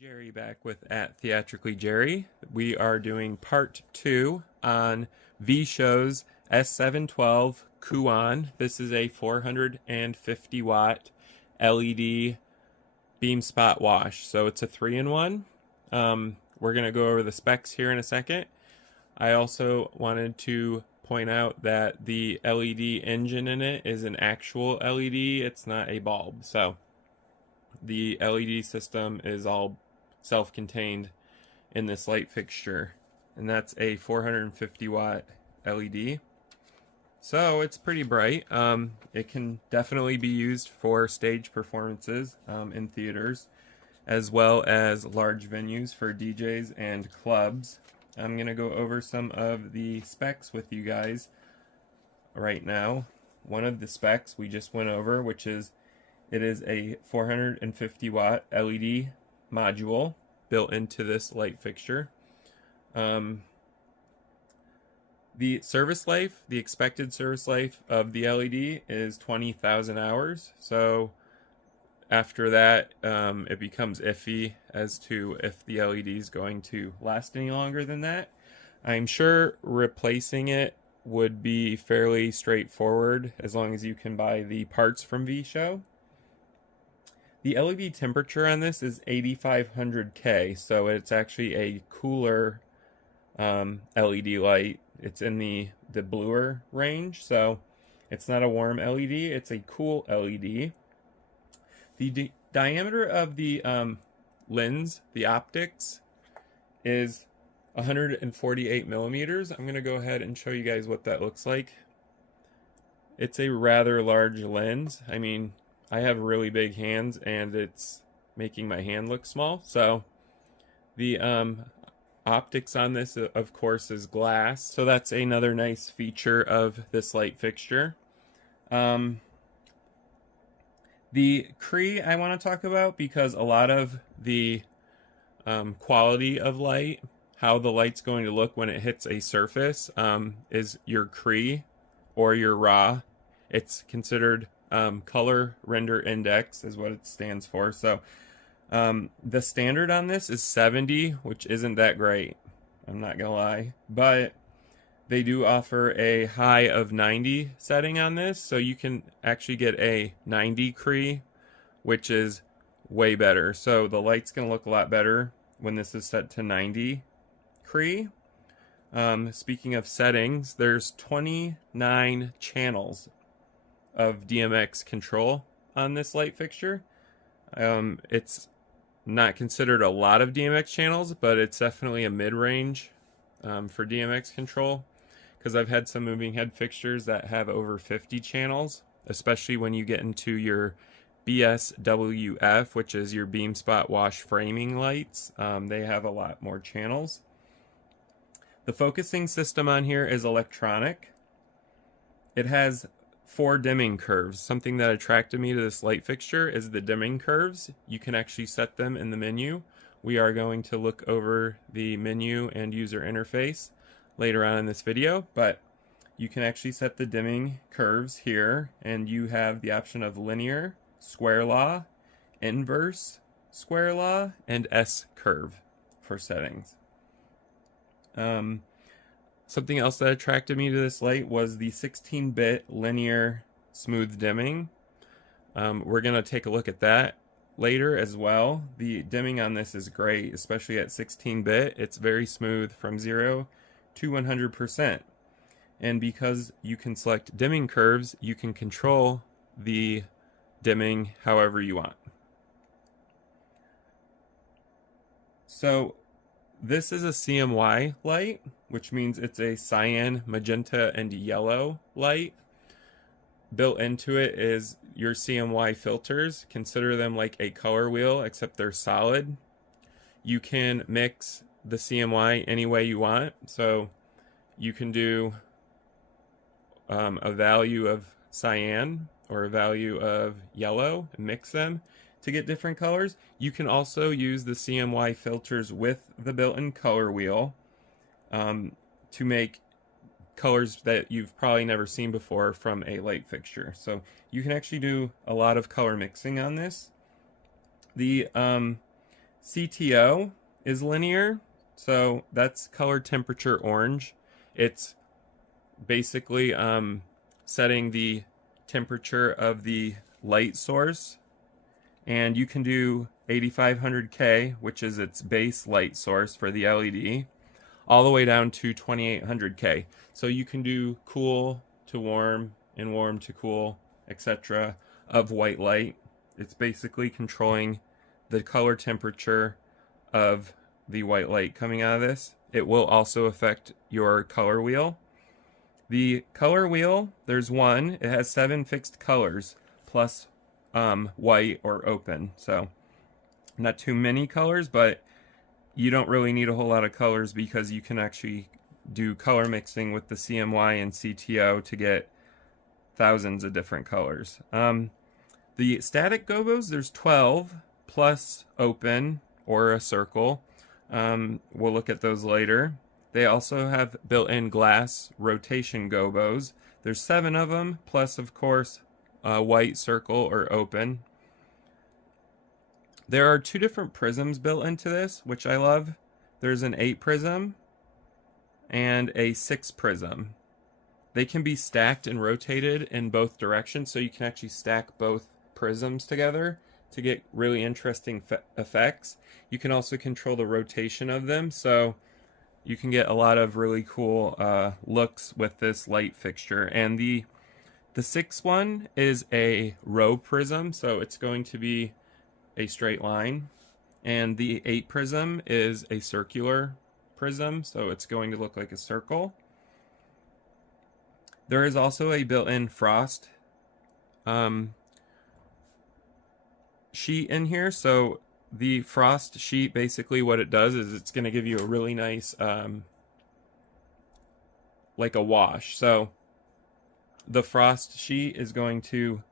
Jerry back with at Theatrically Jerry. We are doing part 2 on V-Show's S712 Kuan. This is a 450 watt LED beam spot wash. So it's a 3-in-1. We're going to go over the specs here in a second. I also wanted to point out that the LED engine in it is an actual LED. It's not a bulb. So the LED system is all self-contained in this light fixture, and that's a 450 watt LED, so it's pretty bright. It can definitely be used for stage performances in theaters as well as large venues for DJs and clubs. I'm gonna go over some of the specs with you guys right now. One of the specs we just went over, which is it is a 450 watt LED module built into this light fixture. The service life, the expected service life of the LED is 20,000 hours. So after that, it becomes iffy as to if the LED is going to last any longer than that. I'm sure replacing it would be fairly straightforward as long as you can buy the parts from V-Show. The LED temperature on this is 8500 K, so it's actually a cooler LED light. It's in the bluer range, so it's not a warm LED, it's a cool LED. The diameter of the lens, the optics, is 148 millimeters. I'm going to go ahead and show you guys what that looks like. It's a rather large lens. I mean, I have really big hands and it's making my hand look small. So the optics on this, of course, is glass. So that's another nice feature of this light fixture. The Cree I want to talk about because a lot of the quality of light, how the light's going to look when it hits a surface, is your Cree or your raw. It's considered color render index is what it stands for. So the standard on this is 70, which isn't that great, I'm not gonna lie, but they do offer a high of 90 setting on this, so you can actually get a 90 Cree, which is way better. So the light's gonna look a lot better when this is set to 90 Cree. Speaking of settings, there's 29 channels of DMX control on this light fixture. It's not considered a lot of DMX channels, but it's definitely a mid-range for DMX control, because I've had some moving head fixtures that have over 50 channels, especially when you get into your BSWF, which is your beam spot wash framing lights. They have a lot more channels. The focusing system on here is electronic. It has 4 dimming curves. Something that attracted me to this light fixture is the dimming curves. You can actually set them in the menu. We are going to look over the menu and user interface later on in this video, but you can actually set the dimming curves here, and you have the option of linear, square law, inverse, square law, and S curve for settings. Something else that attracted me to this light was the 16-bit linear smooth dimming. We're going to take a look at that later as well. The dimming on this is great, especially at 16-bit. It's very smooth from 0 to 100%. And because you can select dimming curves, you can control the dimming however you want. So this is a CMY light, which means it's a cyan, magenta, and yellow light. Built into it is your CMY filters. Consider them like a color wheel, except they're solid. You can mix the CMY any way you want. So you can do a value of cyan or a value of yellow and mix them to get different colors. You can also use the CMY filters with the built-in color wheel to make colors that you've probably never seen before from a light fixture. So you can actually do a lot of color mixing on this. The CTO is linear, so that's color temperature orange. It's basically setting the temperature of the light source, and you can do 8500K, which is its base light source for the LED, all the way down to 2800K. So you can do cool to warm and warm to cool, etc. of white light. It's basically controlling the color temperature of the white light coming out of this. It will also affect your color wheel. The color wheel, there's one. It has 7 fixed colors plus white or open. So not too many colors, but you don't really need a whole lot of colors because you can actually do color mixing with the CMY and CTO to get thousands of different colors. The static gobos, there's 12 plus open or a circle. We'll look at those later. They also have built-in glass rotation gobos. There's 7 of them, plus of course a white, circle, or open. There are 2 different prisms built into this, which I love. There's an 8 prism and a 6 prism. They can be stacked and rotated in both directions, so you can actually stack both prisms together to get really interesting effects. You can also control the rotation of them, so you can get a lot of really cool looks with this light fixture. And the 6 one is a row prism, so it's going to be a straight line. And the 8 prism is a circular prism, so it's going to look like a circle. There is also a built-in frost sheet in here, so the frost sheet, basically what it does is it's going to give you a really nice like a wash. So the frost sheet is going to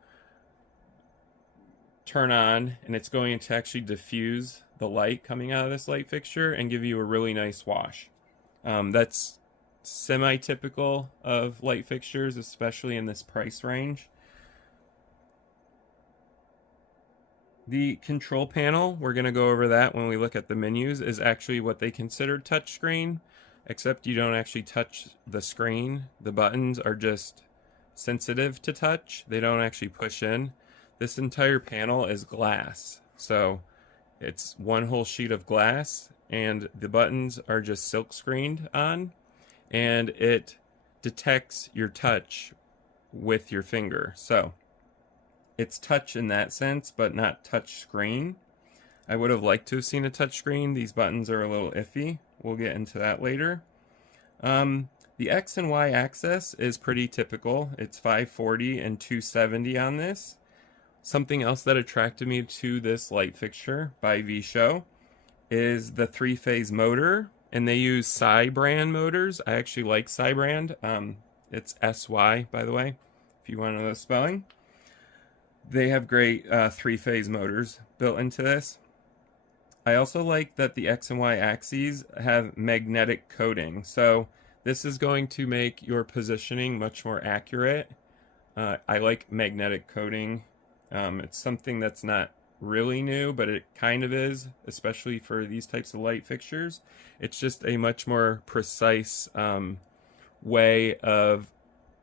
turn on, and it's going to actually diffuse the light coming out of this light fixture and give you a really nice wash. That's semi-typical of light fixtures, especially in this price range. The control panel, we're going to go over that when we look at the menus, is actually what they consider touchscreen, except you don't actually touch the screen. The buttons are just sensitive to touch. They don't actually push in. This entire panel is glass, so it's one whole sheet of glass, and the buttons are just silk screened on, and it detects your touch with your finger. So it's touch in that sense, but not touch screen. I would have liked to have seen a touch screen. These buttons are a little iffy. We'll get into that later. The X and Y axis is pretty typical. It's 540 and 270 on this. Something else that attracted me to this light fixture by VShow is the 3-phase motor, and they use Psy brand motors. I actually like Psy brand. It's SY, by the way, if you want to know the spelling. They have great 3-phase motors built into this. I also like that the X and Y axes have magnetic coating. So this is going to make your positioning much more accurate. I like magnetic coating. It's something that's not really new, but it kind of is, especially for these types of light fixtures. It's just a much more precise way of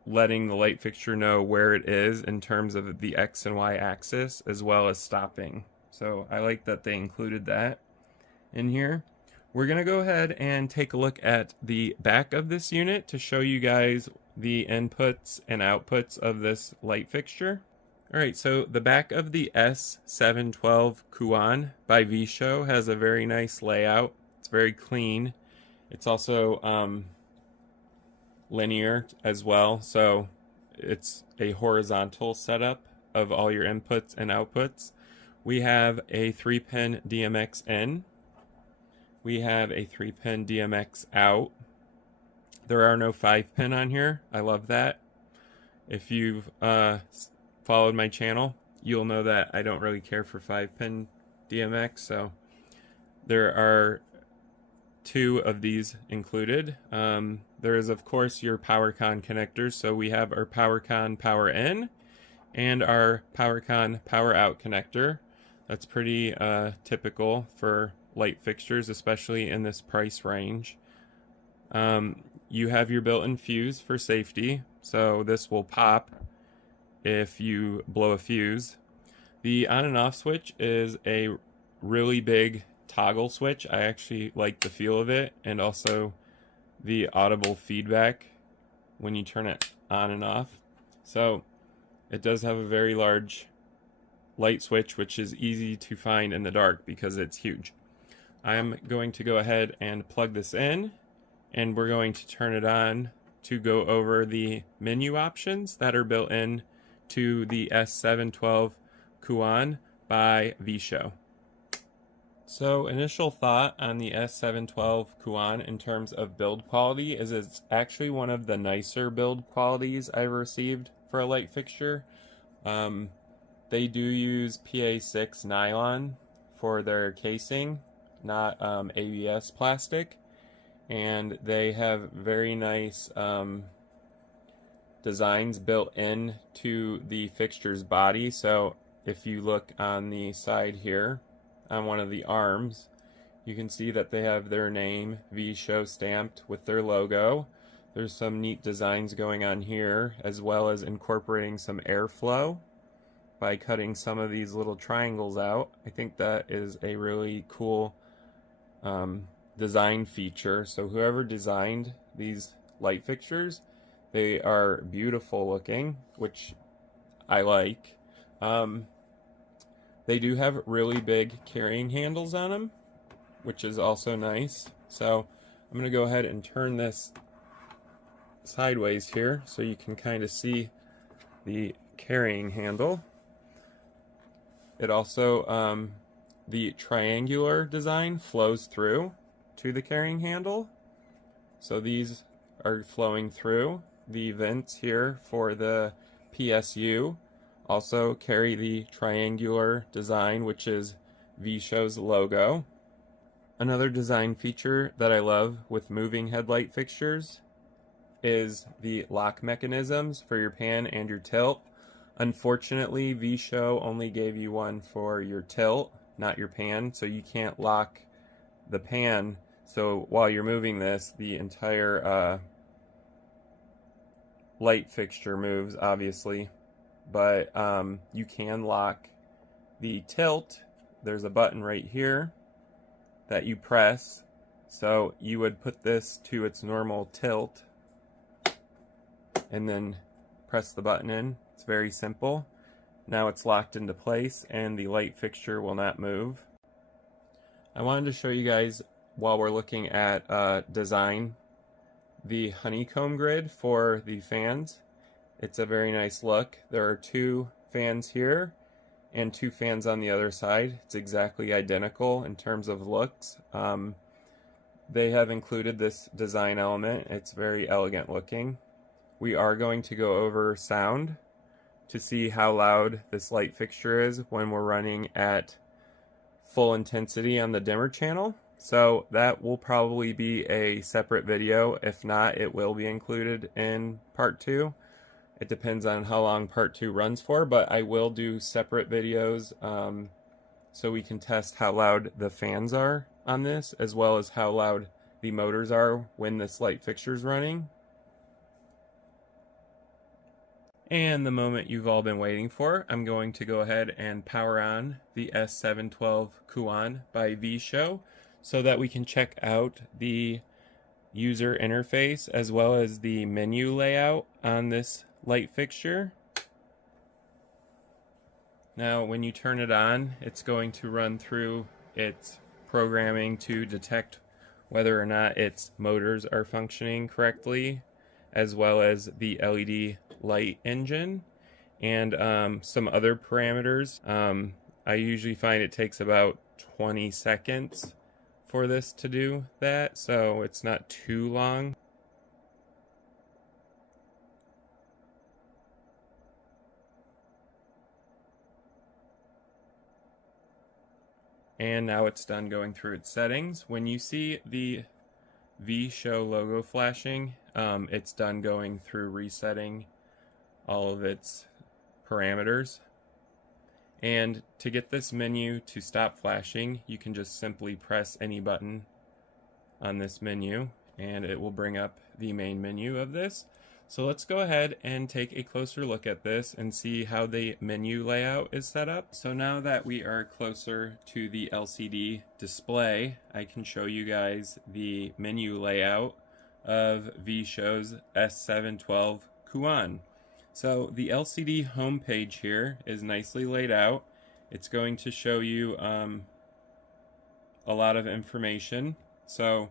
letting the light fixture know where it is in terms of the X and Y axis, as well as stopping. So I like that they included that in here. We're going to go ahead and take a look at the back of this unit to show you guys the inputs and outputs of this light fixture. Alright, so the back of the S712 Kuan by VShow has a very nice layout. It's very clean. It's also linear as well, so it's a horizontal setup of all your inputs and outputs. We have a 3-pin DMX in. We have a 3-pin DMX out. There are no 5-pin on here. I love that. If you've followed my channel, you'll know that I don't really care for 5-pin DMX, so there are 2 of these included. There is, of course, your PowerCon connectors. So we have our PowerCon power in and our PowerCon power out connector. That's pretty typical for light fixtures, especially in this price range. You have your built-in fuse for safety, so this will pop if you blow a fuse. The on and off switch is a really big toggle switch. I actually like the feel of it, and also the audible feedback when you turn it on and off. So it does have a very large light switch, which is easy to find in the dark because it's huge. I'm going to go ahead and plug this in, and we're going to turn it on to go over the menu options that are built in to the S712 Kuan by VShow. So initial thought on the S712 Kuan in terms of build quality is it's actually one of the nicer build qualities I've received for a light fixture. They do use PA6 nylon for their casing, not ABS plastic, and they have very nice designs built in to the fixture's body. So if you look on the side here, on one of the arms, you can see that they have their name VShow stamped with their logo. There's some neat designs going on here, as well as incorporating some airflow by cutting some of these little triangles out. I think that is a really cool design feature. So whoever designed these light fixtures, they are beautiful looking, which I like. They do have really big carrying handles on them, which is also nice. So I'm going to go ahead and turn this sideways here so you can kind of see the carrying handle. It also, the triangular design flows through to the carrying handle. So these are flowing through. The vents here for the PSU also carry the triangular design, which is VShow's logo. Another design feature that I love with moving headlight fixtures is the lock mechanisms for your pan and your tilt. Unfortunately, VShow only gave you one for your tilt, not your pan, so you can't lock the pan. So while you're moving this, the entire light fixture moves, obviously. But you can lock the tilt. There's a button right here that you press. So you would put this to its normal tilt and then press the button in. It's very simple. Now it's locked into place and the light fixture will not move. I wanted to show you guys, while we're looking at design, the honeycomb grid for the fans. It's a very nice look. There are 2 fans here and 2 fans on the other side. It's exactly identical in terms of looks. They have included this design element. It's very elegant looking. We are going to go over sound to see how loud this light fixture is when we're running at full intensity on the dimmer channel. So that will probably be a separate video. If not, it will be included in part 2. It depends on how long part 2 runs for, but I will do separate videos so we can test how loud the fans are on this, as well as how loud the motors are when this light fixture is running. And the moment you've all been waiting for, I'm going to go ahead and power on the S712 Kuan by VShow so that we can check out the user interface as well as the menu layout on this light fixture. Now when you turn it on, it's going to run through its programming to detect whether or not its motors are functioning correctly, as well as the LED light engine and some other parameters. I usually find it takes about 20 seconds for this to do that, so it's not too long. And now it's done going through its settings. When you see the VShow logo flashing, it's done going through resetting all of its parameters. And to get this menu to stop flashing, you can just simply press any button on this menu and it will bring up the main menu of this. So let's go ahead and take a closer look at this and see how the menu layout is set up. So now that we are closer to the LCD display, I can show you guys the menu layout of VShow's S712 Kuan. So the LCD homepage here is nicely laid out. It's going to show you a lot of information. So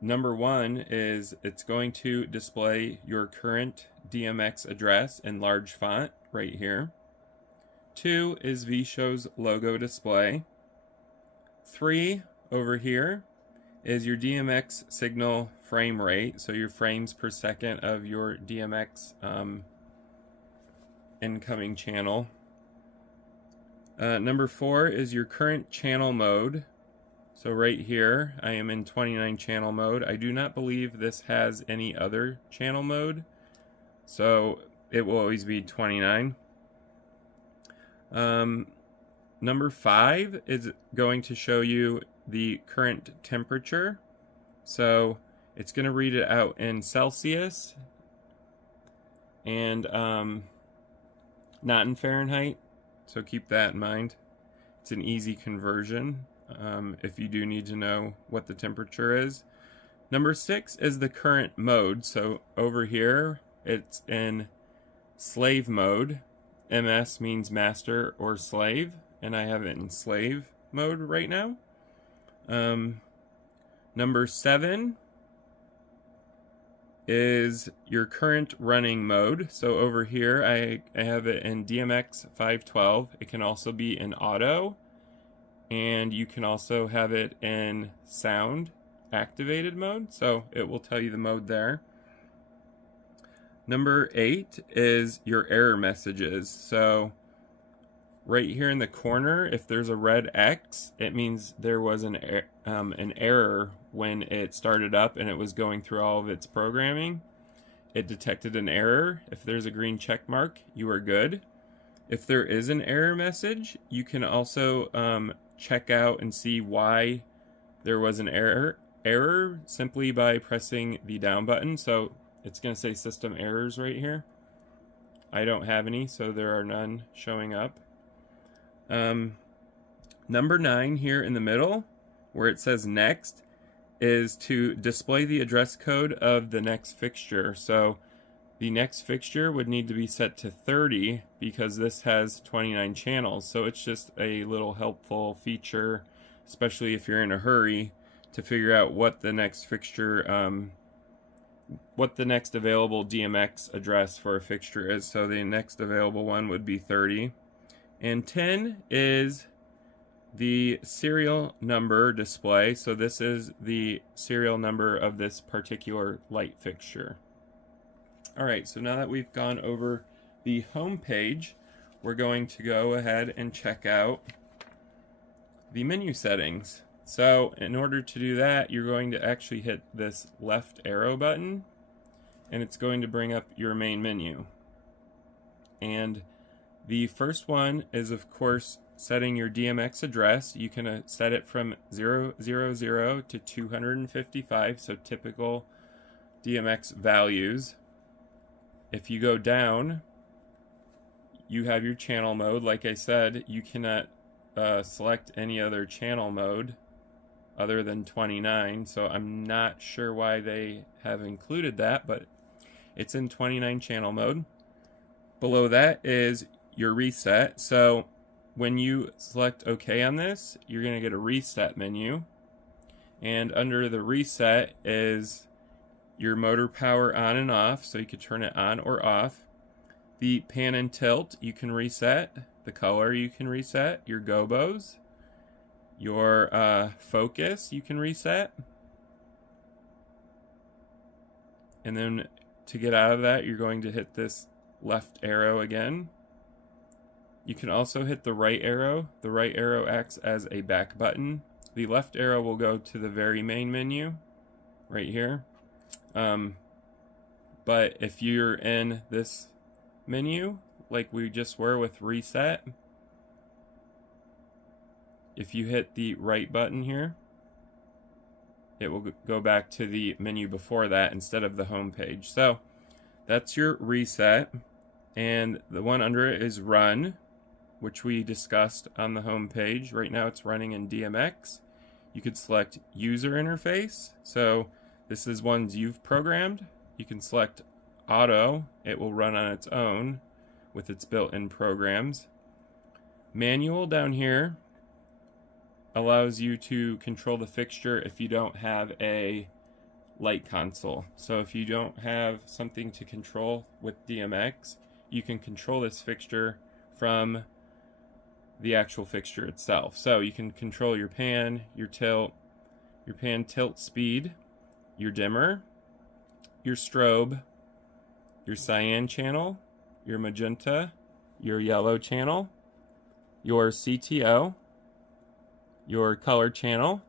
number one is it's going to display your current DMX address in large font right here. 2 is VShow's logo display. 3 over here is your DMX signal frame rate, so your frames per second of your DMX incoming channel. Number 4 is your current channel mode. So right here, I am in 29 channel mode. I do not believe this has any other channel mode, so it will always be 29. Number 5 is going to show you the current temperature. So it's going to read it out in Celsius and not in Fahrenheit. So keep that in mind. It's an easy conversion. If you do need to know what the temperature is. Number 6 is the current mode. So over here, it's in slave mode. MS means master or slave, and I have it in slave mode right now. Number 7 is your current running mode. So over here, I have it in DMX 512. It can also be in auto. And you can also have it in sound activated mode, so it will tell you the mode there. Number 8 is your error messages. So right here in the corner, if there's a red X, it means there was an error when it started up and it was going through all of its programming. It detected an error. If there's a green check mark, you are good. If there is an error message, you can also check out and see why there was an error simply by pressing the down button. So it's going to say system errors right here. I don't have any, so there are none showing up. Number 9 here in the middle, where it says next, is to display the address code of the next fixture. So the next fixture would need to be set to 30 because this has 29 channels. So it's just a little helpful feature, especially if you're in a hurry, to figure out what the next fixture, what the next available DMX address for a fixture is. So the next available one would be 30. And 10 is the serial number display. So this is the serial number of this particular light fixture. Alright, so now that we've gone over the home page, we're going to go ahead and check out the menu settings. So in order to do that, you're going to actually hit this left arrow button, and it's going to bring up your main menu. And the first one is, of course, setting your DMX address. You can set it from 000 to 255, so typical DMX values. If you go down, you have your channel mode. Like I said, you cannot select any other channel mode other than 29, so I'm not sure why they have included that, but it's in 29 channel mode. Below that is your reset. So when you select OK on this, you're going to get a reset menu, and under the reset is your motor power on and off, so you could turn it on or off. The pan and tilt you can reset. The color you can reset. Your gobos. Your focus you can reset. And then to get out of that, you're going to hit this left arrow again. You can also hit the right arrow. The right arrow acts as a back button. The left arrow will go to the very main menu right here. But if you're in this menu, like we just were with reset, if you hit the right button here, it will go back to the menu before that instead of the home page. So that's your reset, and the one under it is run, which we discussed on the home page. Right now it's running in DMX. You could select user interface. So this is ones you've programmed. You can select auto. It will run on its own with its built-in programs. Manual down here allows you to control the fixture if you don't have a light console. So if you don't have something to control with DMX, you can control this fixture from the actual fixture itself. So you can control your pan, your tilt, your pan tilt speed, your dimmer, your strobe, your cyan channel, your magenta, your yellow channel, your CTO, your color channel,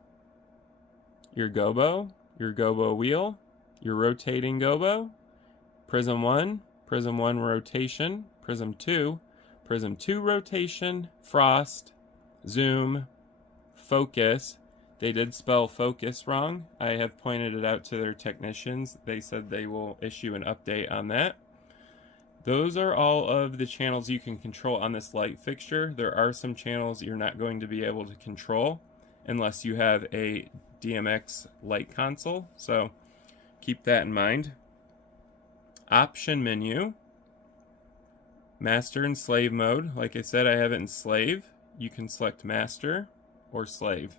your gobo wheel, your rotating gobo, prism 1 rotation, prism 2 rotation, frost, zoom, focus. They did spell focus wrong. I have pointed it out to their technicians. They said they will issue an update on that. Those are all of the channels you can control on this light fixture. There are some channels you're not going to be able to control unless you have a DMX light console. So keep that in mind. Option menu. Master and slave mode. Like I said, I have it in slave. You can select master or slave.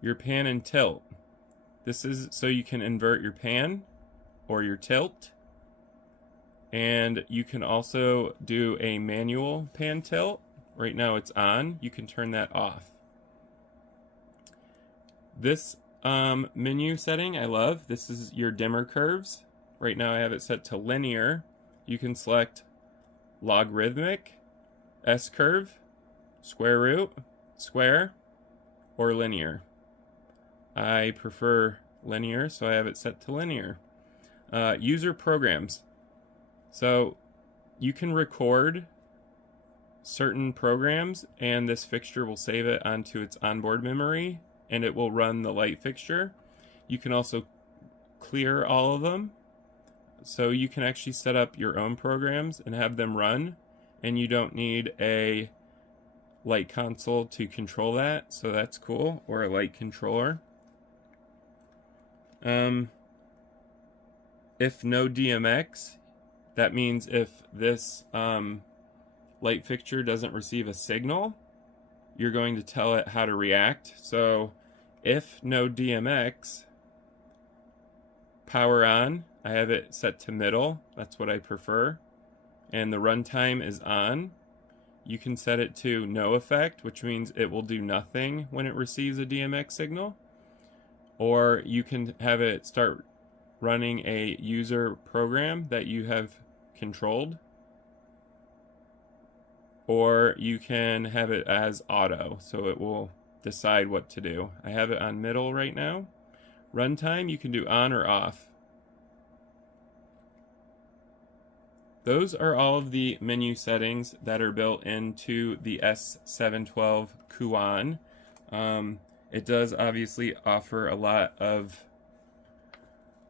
Your pan and tilt. This is so you can invert your pan or your tilt. And you can also do a manual pan tilt. Right now it's on. You can turn that off. This menu setting I love. This is your dimmer curves. Right now I have it set to linear. You can select logarithmic, S-curve, square root, square, or linear. I prefer linear, so I have it set to linear. User programs. So you can record certain programs and this fixture will save it onto its onboard memory and it will run the light fixture. You can also clear all of them. So you can actually set up your own programs and have them run, and you don't need a light console to control that, so that's cool, or a light controller. If no DMX, that means if this light fixture doesn't receive a signal, you're going to tell it how to react. So if no DMX, power on. I have it set to middle. That's what I prefer. And the runtime is on. You can set it to no effect, which means it will do nothing when it receives a DMX signal. Or you can have it start running a user program that you have controlled. Or you can have it as auto, so it will decide what to do. I have it on middle right now. Runtime, you can do on or off. Those are all of the menu settings that are built into the S712 Kuan. It does obviously offer a lot of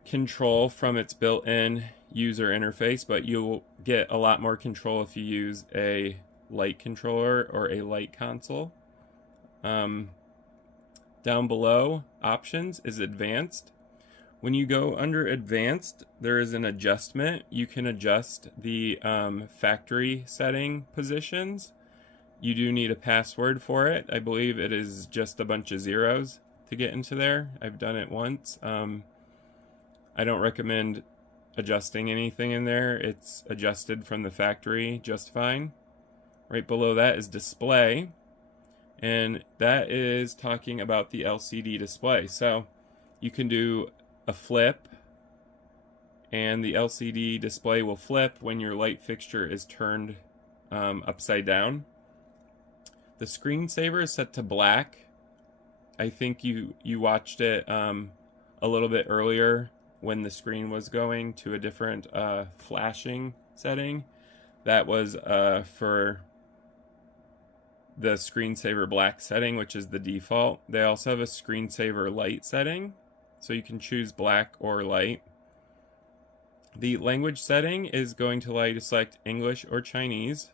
control from its built-in user interface, but you'll get a lot more control if you use a light controller or a light console. Down below, options is advanced. When you go under advanced, there is an adjustment. You can adjust the factory setting positions. You do need a password for it. I believe it is just a bunch of zeros to get into there. I've done it once. I don't recommend adjusting anything in there. It's adjusted from the factory just fine. Right below that is display, and that is talking about the LCD display. So you can do a flip, and the LCD display will flip when your light fixture is turned upside down. The screensaver is set to black. I think you watched it a little bit earlier when the screen was going to a different flashing setting. That was for the screensaver black setting, which is the default. They also have a screensaver light setting, so you can choose black or light. The language setting is going to allow you to select English or Chinese.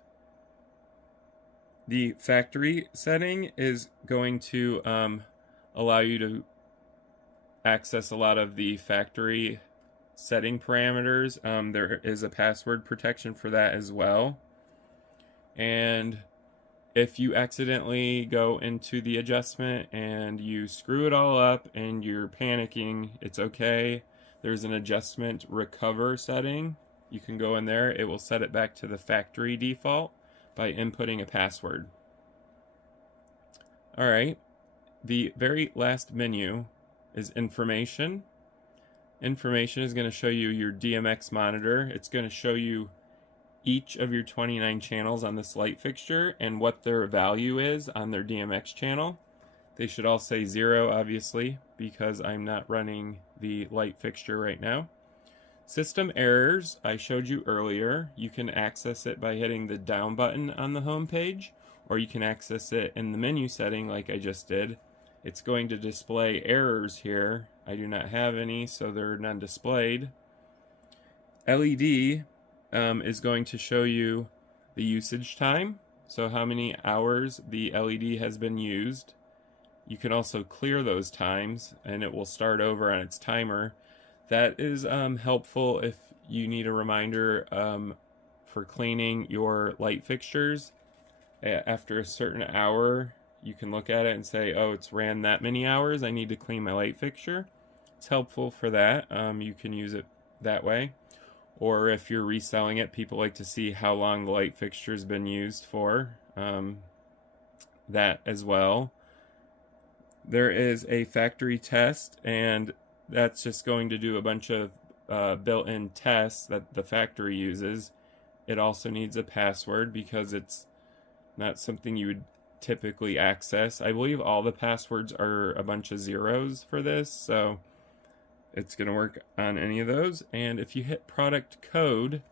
The factory setting is going to allow you to access a lot of the factory setting parameters. There is a password protection for that as well. And if you accidentally go into the adjustment and you screw it all up and you're panicking, it's okay. There's an adjustment recover setting. You can go in there. It will set it back to the factory default by inputting a password. All right. The very last menu is information. Information is going to show you your DMX monitor. It's going to show you each of your 29 channels on this light fixture and what their value is on their DMX channel. They should all say 0, obviously, because I'm not running the light fixture right now. System errors, I showed you earlier. You can access it by hitting the down button on the home page, or you can access it in the menu setting like I just did. It's going to display errors here. I do not have any, so they're none displayed. LED is going to show you the usage time, so how many hours the LED has been used. You can also clear those times and it will start over on its timer. That is helpful if you need a reminder for cleaning your light fixtures. After a certain hour, you can look at it and say, oh, it's ran that many hours, I need to clean my light fixture. It's helpful for that. You can use it that way. Or if you're reselling it, people like to see how long the light fixture's been used for. That as well. There is a factory test, and that's just going to do a bunch of built-in tests that the factory uses. It also needs a password because it's not something you would typically access. I believe all the passwords are a bunch of zeros for this, so it's going to work on any of those. And if you hit product code,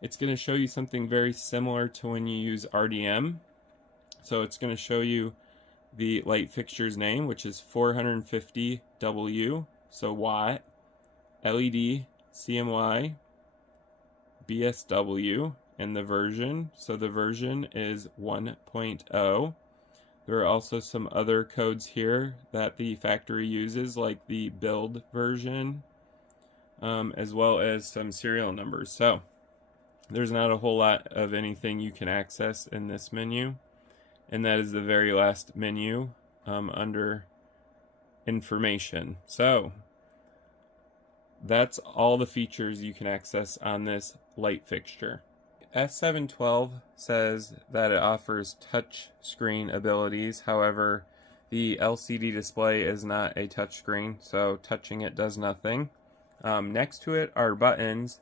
it's going to show you something very similar to when you use RDM. So it's going to show you the light fixture's name, which is 450W, so watt, LED, CMY, BSW, and the version. So the version is 1.0. There are also some other codes here that the factory uses, like the build version, as well as some serial numbers. So there's not a whole lot of anything you can access in this menu. And that is the very last menu under information. So that's all the features you can access on this light fixture. S712 says that it offers touch screen abilities. However, the LCD display is not a touch screen, so touching it does nothing. Next to it are buttons.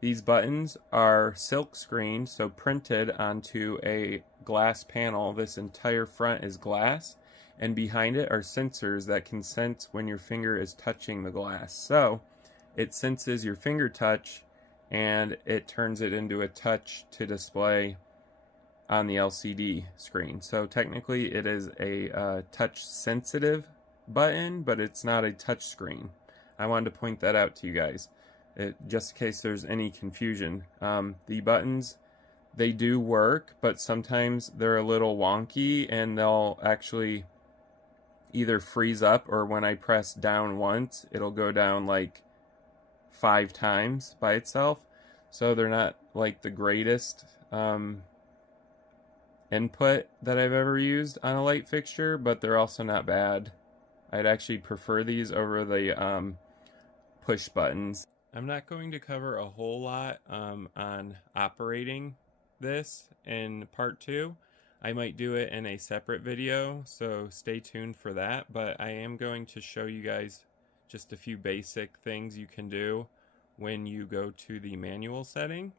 These buttons are silk screened, so printed onto a glass panel. This entire front is glass, and behind it are sensors that can sense when your finger is touching the glass. So it senses your finger touch and it turns it into a touch to display on the LCD screen. So technically it is a touch sensitive button, but it's not a touch screen. I wanted to point that out to you guys, just in case there's any confusion. The buttons, they do work, but sometimes they're a little wonky and they'll actually either freeze up, or when I press down once, it'll go down like 5 times by itself. So they're not like the greatest input that I've ever used on a light fixture, but they're also not bad. I'd actually prefer these over the push buttons. I'm not going to cover a whole lot on operating this in part 2. I might do it in a separate video, so stay tuned for that, but I am going to show you guys just a few basic things you can do when you go to the manual setting.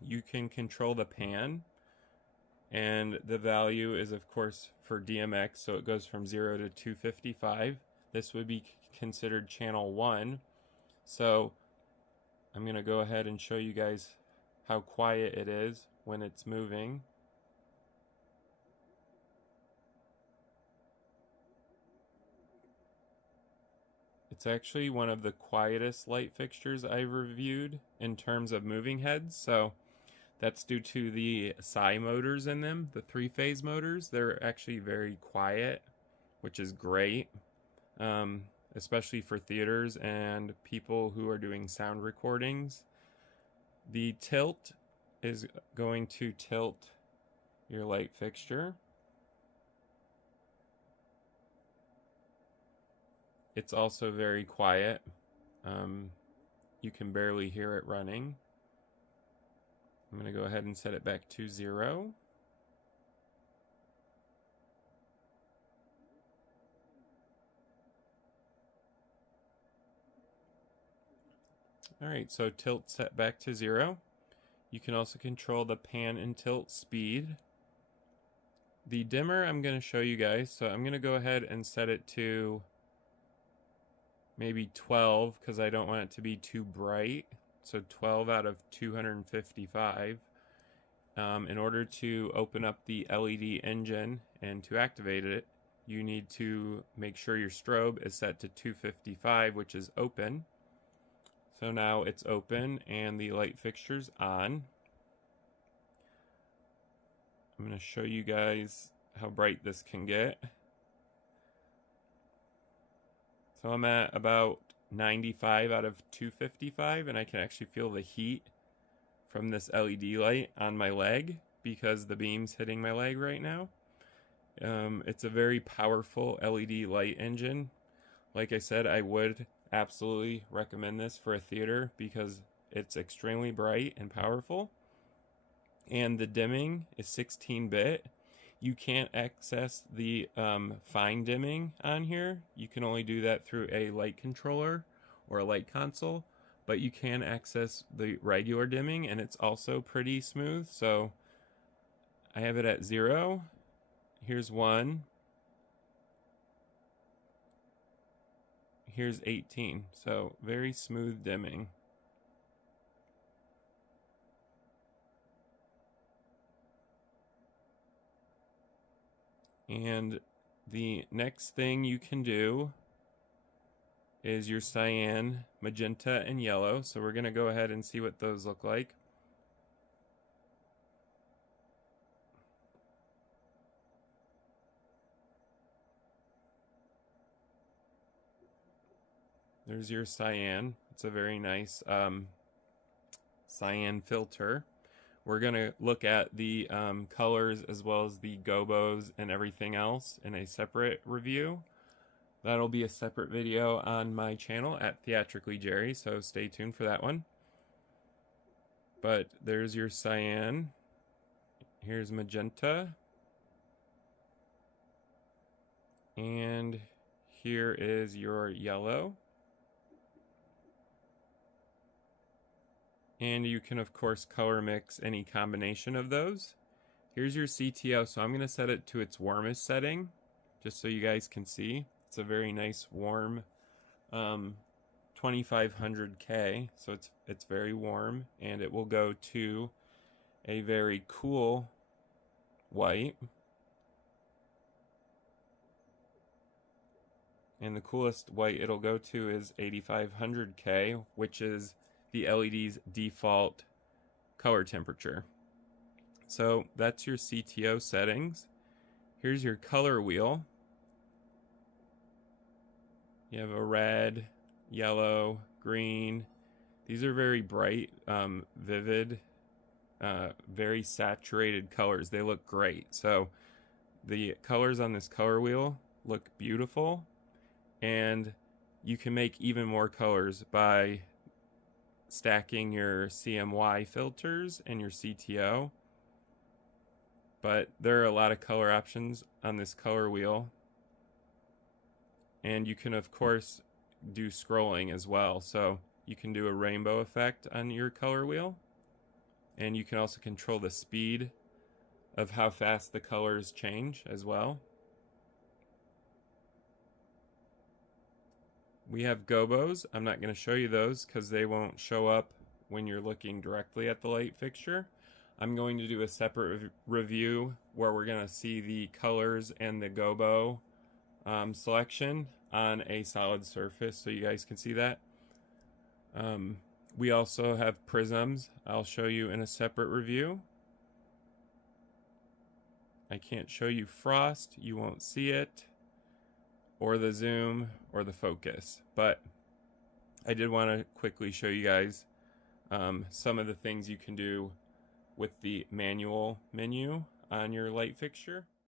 You can control the pan, and the value is of course for DMX, so it goes from 0 to 255. This would be considered channel 1. So I'm going to go ahead and show you guys how quiet it is when it's moving. It's actually one of the quietest light fixtures I've reviewed in terms of moving heads, so that's due to the psi motors in them, the 3-phase motors. They're actually very quiet, which is great, especially for theaters and people who are doing sound recordings. The tilt is going to tilt your light fixture. It's also very quiet. You can barely hear it running. I'm going to go ahead and set it back to 0. Alright, so tilt set back to 0. You can also control the pan and tilt speed. The dimmer I'm going to show you guys, so I'm going to go ahead and set it to maybe 12 because I don't want it to be too bright. So 12 out of 255. In order to open up the LED engine and to activate it, you need to make sure your strobe is set to 255, which is open. So now it's open and the light fixture's on. I'm going to show you guys how bright this can get. So I'm at about 95 out of 255, and I can actually feel the heat from this LED light on my leg because the beam's hitting my leg right now. It's a very powerful LED light engine. Like I said, I would absolutely recommend this for a theater because it's extremely bright and powerful. And the dimming is 16-bit. You can't access the fine dimming on here. You can only do that through a light controller or a light console, but you can access the regular dimming, and it's also pretty smooth. So I have it at 0. Here's 1. Here's 18. So very smooth dimming. And the next thing you can do is your cyan, magenta, and yellow. So we're going to go ahead and see what those look like. There's your cyan. It's a very nice cyan filter. We're going to look at the colors as well as the gobos and everything else in a separate review. That'll be a separate video on my channel at Theatrically Jerry, so stay tuned for that one. But there's your cyan. Here's magenta. And here is your yellow. And you can, of course, color mix any combination of those. Here's your CTO, so I'm going to set it to its warmest setting, just so you guys can see. It's a very nice warm 2500K, so it's very warm, and it will go to a very cool white. And the coolest white it'll go to is 8500K, which is the LED's default color temperature. So that's your CTO settings. Here's your color wheel. You have a red, yellow, green. These are very bright, vivid, very saturated colors. They look great. So the colors on this color wheel look beautiful, and you can make even more colors by stacking your CMY filters and your CTO. But there are a lot of color options on this color wheel. And you can, of course, do scrolling as well. So you can do a rainbow effect on your color wheel. And you can also control the speed of how fast the colors change as well. We have gobos. I'm not going to show you those because they won't show up when you're looking directly at the light fixture. I'm going to do a separate review where we're going to see the colors and the gobo selection on a solid surface so you guys can see that. We also have prisms. I'll show you in a separate review. I can't show you frost, you won't see it, or the zoom, or the focus, but I did want to quickly show you guys some of the things you can do with the manual menu on your light fixture.